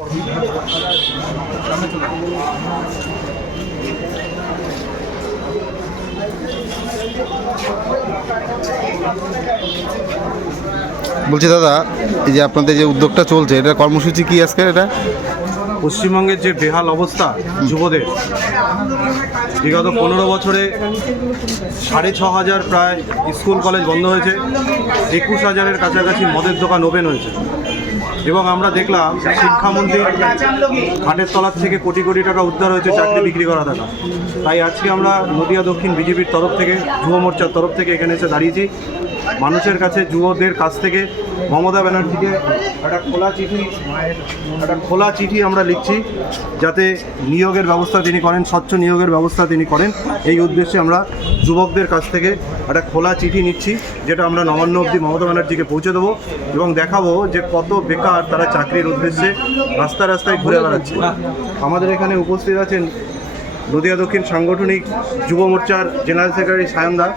বলছি দাদা, এই যে আপনাদের যে উদ্যোগটা চলছে, এটা কর্মসূচি কি আজকে এটা? পশ্চিমবঙ্গের যে বেহাল অবস্থা যুবদের, বিগত পনেরো বছরে সাড়ে ছ হাজার প্রায় স্কুল, কলেজ বন্ধ হয়েছে, একুশ হাজারের কাছাকাছি মদের দোকান ওপেন হয়েছে। এবং আমরা দেখলাম শিক্ষামন্ত্রীর ঘাটের তলার থেকে কোটি কোটি টাকা উদ্ধার হয়েছে, চাকরি বিক্রি করা টাকা তাই আজকে আমরা নদিয়া দক্ষিণ বিজেপির তরফ থেকে, যুব মোর্চার তরফ থেকে এখানে এসে দাঁড়িয়েছি। মানুষের কাছে যুবদের কাছ থেকে মমতা ব্যানার্জিকে একটা খোলা চিঠি, একটা খোলা চিঠি আমরা লিখছি, যাতে নিয়োগের ব্যবস্থা তিনি করেন, স্বচ্ছ নিয়োগের ব্যবস্থা তিনি করেন। এই উদ্দেশ্যে আমরা যুবকদের কাছ থেকে একটা খোলা চিঠি নিচ্ছি, যেটা আমরা নবান্ন অবধি মমতা ব্যানার্জিকে পৌঁছে দেবো এবং দেখাবো যে কত বেকার তারা চাকরির উদ্দেশ্যে রাস্তায় রাস্তায় ঘুরে বেড়াচ্ছে। আমাদের এখানে উপস্থিত আছেন নদিয়া দক্ষিণ সাংগঠনিক যুব মোর্চার জেনারেল সেক্রেটারি সায়নদা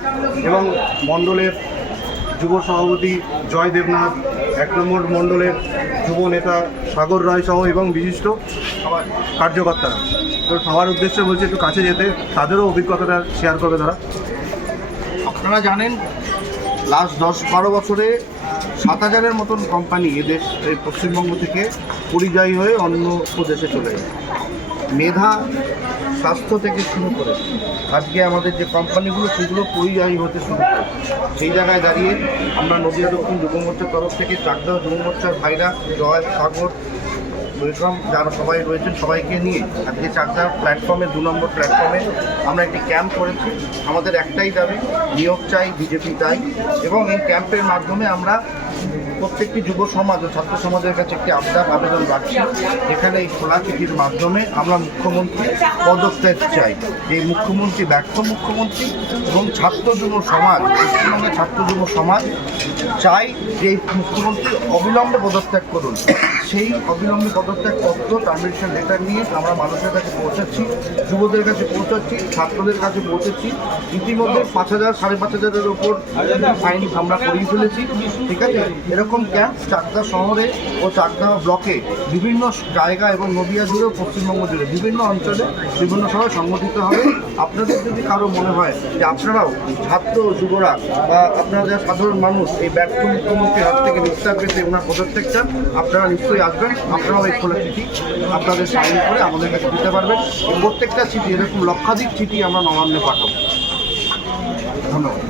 এবং মণ্ডলের যুব সভাপতি জয় দেবনাথ, এক নম্বর মণ্ডলের যুব নেতা সাগর রায় সহ এবং বিশিষ্ট কার্যকর্তারা তো সবার উদ্দেশ্যে বলছি, একটু কাছে যেতে, তাদেরও অভিজ্ঞতাটা শেয়ার করবে তারা। আপনারা জানেন লাস্ট দশ বারো বছরে সাত হাজারের মতন কোম্পানি এদেশ এই পশ্চিমবঙ্গ থেকে পরিযায়ী হয়ে অন্য প্রদেশে চলে যায় মেধা, স্বাস্থ্য থেকে শুরু করে আজকে আমাদের যে কোম্পানিগুলো, সেগুলো পরিযায়ী হতে শুরু করে। সেই জায়গায় দাঁড়িয়ে আমরা নদীয়া দক্ষিণ যুব মোর্চার তরফ থেকে চাকদা যুব মোর্চার ভাইরা জয় সাগর ওয়েলকাম যারা সবাই রয়েছেন সবাইকে নিয়ে আজকে চাকদার প্ল্যাটফর্মে, দু নম্বর প্ল্যাটফর্মে আমরা একটি ক্যাম্প করেছি। আমাদের একটাই দাবি, নিয়োগ চাই, বিজেপি চাই এবং এই ক্যাম্পের মাধ্যমে আমরা প্রত্যেকটি যুব সমাজ ও ছাত্র সমাজের কাছে একটি আবদার, আবেদন রাখছি। এখানে এই খোলা চিঠির মাধ্যমে আমরা মুখ্যমন্ত্রী পদত্যাগ চাই। এই মুখ্যমন্ত্রী ব্যর্থ মুখ্যমন্ত্রী এবং ছাত্র যুব সমাজ পশ্চিমবঙ্গের ছাত্র যুব সমাজ চাই যে এই মুখ্যমন্ত্রী অবিলম্বে পদত্যাগ করুন। সেই অবিলম্বে পদত্যাগ পত্র টার্মিনেশন লেটার নিয়ে আমরা মানুষের কাছে পৌঁছাচ্ছি, যুবদের কাছে পৌঁছাচ্ছি, ছাত্রদের কাছে পৌঁছেছি ইতিমধ্যে পাঁচ হাজার, সাড়ে পাঁচ হাজারের ওপর ফাইন আমরা করিয়ে ফেলেছি, ঠিক আছে? এরকম ক্যাম্প চাকদা শহরে ও চাকদা ব্লকে বিভিন্ন জায়গা এবং নদিয়া জুড়ে পশ্চিমবঙ্গ জুড়ে বিভিন্ন অঞ্চলে বিভিন্ন সময় সংগঠিত হবে। আপনাদের যদি কারও মনে হয় যে আপনারাও ছাত্র যুবরা বা আপনারা যারা সাধারণ মানুষ, এই ব্যর্থ মুখ্যমন্ত্রীর হাত থেকে নিস্তার পেতে ওনার চান। আপনারা নিশ্চয়ই আসবেন, আপনারাও এই খোলা চিঠি আপনাদের সাইন করে আমাদের কাছে দিতে পারবেন। প্রত্যেকটা চিঠি, এরকম লক্ষাধিক চিঠি আমরা নবান্নে পাঠাবো। ধন্যবাদ।